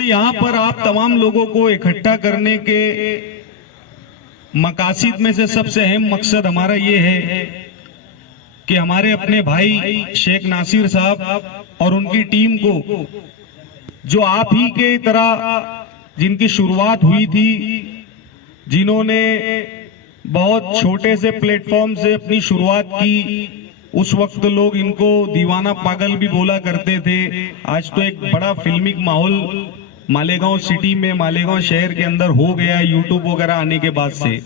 यहाँ पर आप तमाम लोगों को इकट्ठा करने के मकासद में से सबसे अहम मकसद हमारा ये है कि हमारे अपने भाई शेख नासिर साहब और उनकी टीम को, जो आप ही के तरह जिनकी शुरुआत हुई थी, जिन्होंने बहुत छोटे से प्लेटफॉर्म से अपनी शुरुआत की, उस वक्त लोग इनको दीवाना पागल भी बोला करते थे। आज तो एक बड़ा फिल्मिक माहौल मालेगांव सिटी में, मालेगांव शहर के अंदर हो गया यूट्यूब वगैरह आने के बाद से।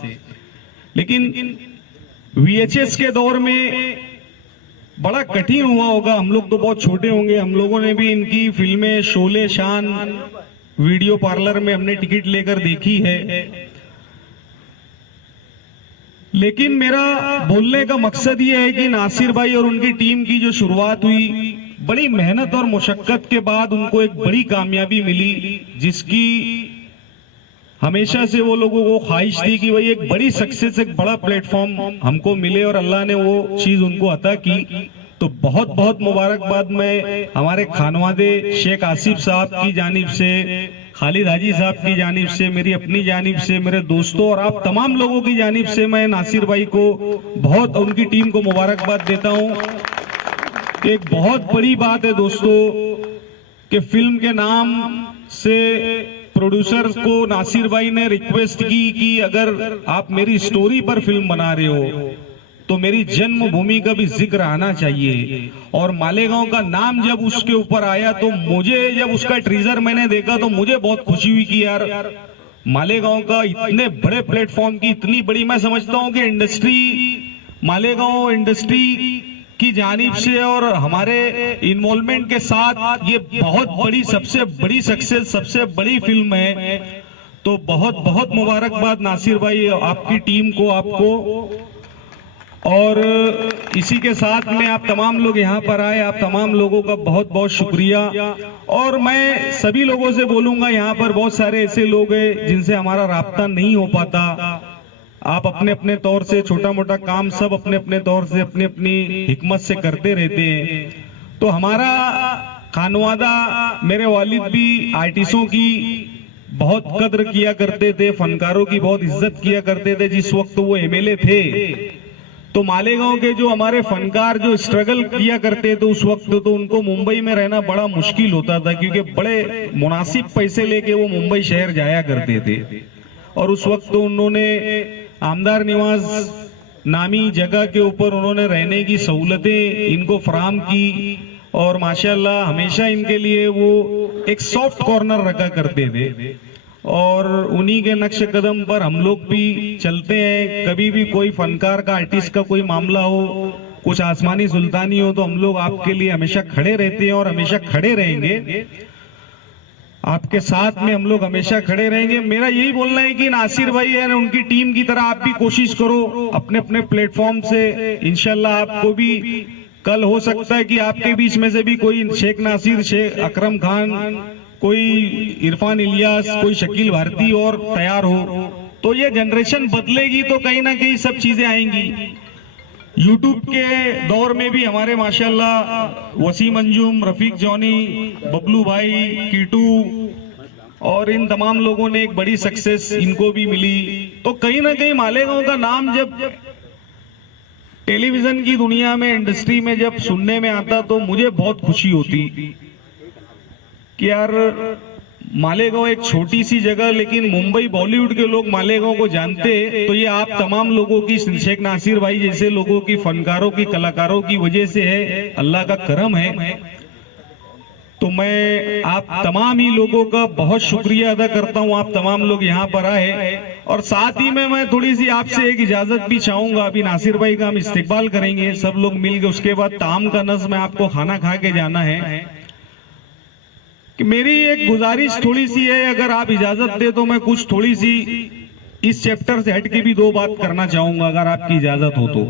लेकिन VHS के दौर में बड़ा कठिन हुआ होगा। हम लोग तो बहुत छोटे होंगे, हम लोगों ने भी इनकी फिल्में शोले शान वीडियो पार्लर में हमने टिकट लेकर देखी है। लेकिन मेरा बोलने का मकसद ये है कि नासिर भाई और उनकी टीम की जो शुरुआत हुई, बड़ी मेहनत और मुशक्कत के बाद उनको एक बड़ी कामयाबी मिली, जिसकी हमेशा से वो लोगों को ख्वाहिश थी कि भाई एक बड़ी सक्सेस, एक बड़ा प्लेटफॉर्म हमको मिले, और अल्लाह ने वो चीज उनको अता की। तो बहुत बहुत मुबारकबाद मैं हमारे खानवादे शेख आसिफ साहब की जानिब से, खालिद हाजी साहब की जानिब से, मेरी अपनी जानिब से, मेरे दोस्तों और आप तमाम लोगों की जानिब से मैं नासिर भाई को बहुत, उनकी टीम को मुबारकबाद देता हूं। एक बहुत बड़ी बात है दोस्तों कि फिल्म के नाम से प्रोड्यूसर को नासिर भाई ने रिक्वेस्ट की कि अगर आप मेरी स्टोरी पर फिल्म बना रहे हो तो मेरी जन्मभूमि का भी जिक्र आना चाहिए। और मालेगांव का नाम जब उसके ऊपर आया तो मुझे, जब उसका ट्रीजर मैंने देखा तो मुझे बहुत खुशी हुई कि यार मालेगांव का इतने बड़े प्लेटफॉर्म की इतनी बड़ी, मैं समझता हूं कि इंडस्ट्री, मालेगांव इंडस्ट्री की जानिब से और हमारे इन्वॉल्वमेंट के साथ ये बहुत बड़ी, सबसे बड़ी सक्सेस, सबसे बड़ी फिल्म है। तो बहुत बहुत मुबारकबाद नासिर भाई, आपकी टीम को, आपको। और इसी के साथ में आप तमाम लोग यहाँ पर आए, आप तमाम लोगों का बहुत बहुत शुक्रिया। और मैं सभी लोगों से बोलूंगा, यहाँ पर बहुत सारे ऐसे लोग हैं जिनसे हमारा राब्ता नहीं हो पाता। आप अपने अपने तौर से छोटा मोटा काम सब अपने अपने तौर से, अपनी अपनी हिकमत से करते रहते हैं। तो हमारा खानवादा, मेरे वालिद भी आर्टिस्टों की बहुत कद्र किया करते थे, फनकारों की बहुत इज्जत किया करते थे। जिस वक्त वो MLA थे तो मालेगांव के जो हमारे फनकार जो स्ट्रगल किया करते थे उस वक्त, तो उनको मुंबई में रहना बड़ा मुश्किल होता था, क्योंकि बड़े मुनासिब पैसे लेके वो मुंबई शहर जाया करते थे। और उस वक्त तो उन्होंने आमदार निवास नामी जगह के ऊपर उन्होंने रहने की सहूलतें इनको फराहम की, और माशाल्लाह हमेशा इनके लिए वो एक सॉफ्ट कॉर्नर रखा करते थे। और उन्हीं के नक्श कदम पर हम लोग भी चलते हैं। कभी भी कोई फनकार का, आर्टिस्ट का कोई मामला हो, कुछ आसमानी सुल्तानी हो, तो हम लोग आपके लिए हमेशा खड़े रहते हैं और हमेशा खड़े रहेंगे। आपके साथ में हम लोग हमेशा खड़े रहेंगे। मेरा यही बोलना है कि नासिर भाई है, उनकी टीम की तरह आप भी कोशिश करो अपने अपने प्लेटफॉर्म से। इंशाल्लाह आपको भी कल हो सकता है कि आपके बीच में से भी कोई शेख नासिर, शेख अकरम खान, कोई इरफान इलियास, कोई शकील भारती और तैयार हो। तो ये जनरेशन बदलेगी तो कहीं ना कहीं सब चीजें आएंगी। यूट्यूब के दौर में भी हमारे माशाल्लाह वसीम अंजुम, रफीक जॉनी, बबलू भाई, कीटू और इन तमाम लोगों ने एक बड़ी सक्सेस इनको भी मिली। तो कहीं ना कहीं मालेगांव का नाम जब टेलीविजन की दुनिया में, इंडस्ट्री में जब सुनने में आता तो मुझे बहुत खुशी होती कि यार मालेगांव एक छोटी सी जगह, लेकिन मुंबई बॉलीवुड के लोग मालेगांव को जानते। तो ये आप तमाम लोगों की, शेख नासिर भाई जैसे लोगों की, फनकारों की, कलाकारों की वजह से है, अल्लाह का करम है। तो मैं आप तमाम ही लोगों का बहुत शुक्रिया अदा करता हूं, आप तमाम लोग यहाँ पर आए। और साथ ही में मैं थोड़ी सी आपसे एक इजाजत भी चाहूंगा। अभी नासिर भाई का हम इस्तेकबाल करेंगे सब लोग मिलकर, उसके बाद ताम का नज़्म है, आपको खाना खा के जाना है। कि मेरी एक गुजारिश थोड़ी सी है, अगर आप इजाजत दे तो मैं कुछ थोड़ी सी इस चैप्टर से हट के भी दो बात करना चाहूंगा, अगर आपकी इजाजत हो तो।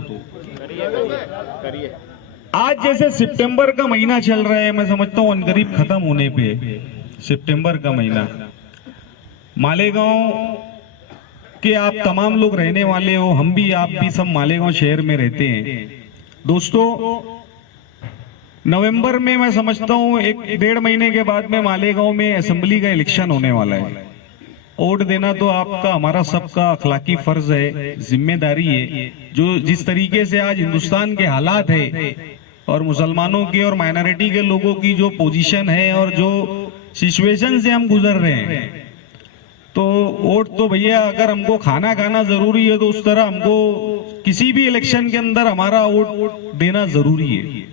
आज जैसे सितंबर का महीना चल रहा है, मैं समझता हूँ अनकरीब खत्म होने पे, सितंबर का महीना, मालेगांव के आप तमाम लोग रहने वाले हो, हम भी, आप भी सब मालेगांव शहर में रहते हैं। दोस्तों नवंबर में मैं समझता हूं 1-1.5 महीने के बाद में मालेगांव में असेंबली का इलेक्शन होने वाला है। वोट देना तो आपका हमारा सबका अखलाकी फर्ज है, जिम्मेदारी है। जो जिस तरीके से आज हिंदुस्तान के हालात है और मुसलमानों के और माइनॉरिटी के लोगों की जो पोजीशन है और जो सिचुएशन से हम गुजर रहे हैं, तो वोट तो भैया अगर हमको खाना खाना जरूरी है तो उस तरह हमको किसी भी इलेक्शन के अंदर हमारा वोट देना जरूरी है।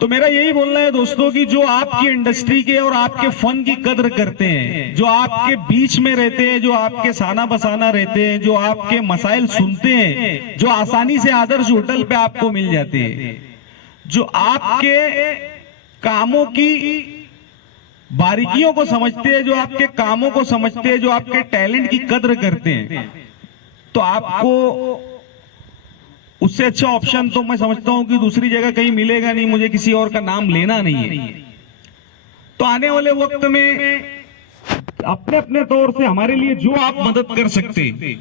तो मेरा यही बोलना है दोस्तों कि जो आपकी इंडस्ट्री के और आपके फन की कद्र करते हैं, जो आपके बीच में रहते हैं, जो आपके साना बसाना रहते हैं, जो आपके मसाइल सुनते हैं, जो आसानी से आदर्श होटल पे आपको मिल जाते हैं, जो आपके कामों की बारीकियों को समझते हैं, जो आपके कामों को समझते हैं, जो आपके टैलेंट की कद्र करते हैं, तो आपको उससे अच्छा ऑप्शन तो मैं समझता हूं कि दूसरी जगह कहीं मिलेगा नहीं। मुझे किसी और का नाम लेना नहीं है। तो आने वाले वक्त में अपने अपने तौर से हमारे लिए जो आप मदद कर सकते,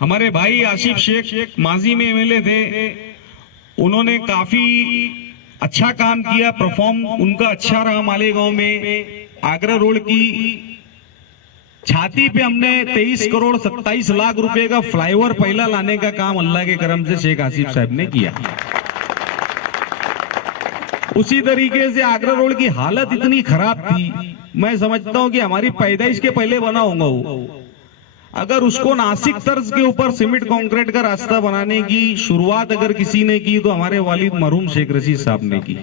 हमारे भाई आसिफ शेख माजी में एमएलए थे, उन्होंने काफी अच्छा काम किया, परफॉर्म उनका अच्छा रहा मालेगांव में। आगरा रोड की छाती पे हमने 23 करोड़ 27 लाख रुपए का फ्लाईओवर पहला लाने का काम अल्लाह के करम से शेख आसिफ साहब ने किया। उसी तरीके से आगरा रोड की हालत इतनी खराब थी, मैं समझता हूं कि हमारी पैदाइश के पहले बना होगा वो। अगर उसको नासिक तर्ज के ऊपर सीमेंट कंक्रीट का रास्ता बनाने की शुरुआत अगर किसी ने की तो हमारे वालिद मरहूम शेख रशीद साहब ने की।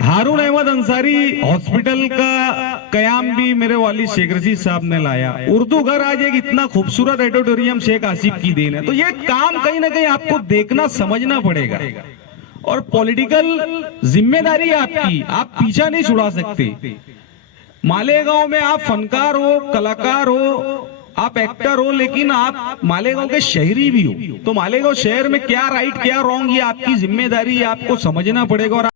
हारून अहमद अंसारी हॉस्पिटल का कयाम भी मेरे वालिद शेख रशीद साहब ने लाया। उर्दू घर आज एक इतना खूबसूरत ऑडिटोरियम शेख आसिफ की देन है। तो ये काम कहीं ना कहीं आपको देखना समझना पड़ेगा और पॉलिटिकल जिम्मेदारी है आपकी, आप पीछा नहीं छुड़ा सकते। मालेगांव में आप फनकार हो, कलाकार हो, आप एक्टर हो, लेकिन आप मालेगांव के शहरी भी हो। तो मालेगांव शहर में क्या राइट क्या रॉन्ग ये आपकी जिम्मेदारी है, आपको समझना पड़ेगा। और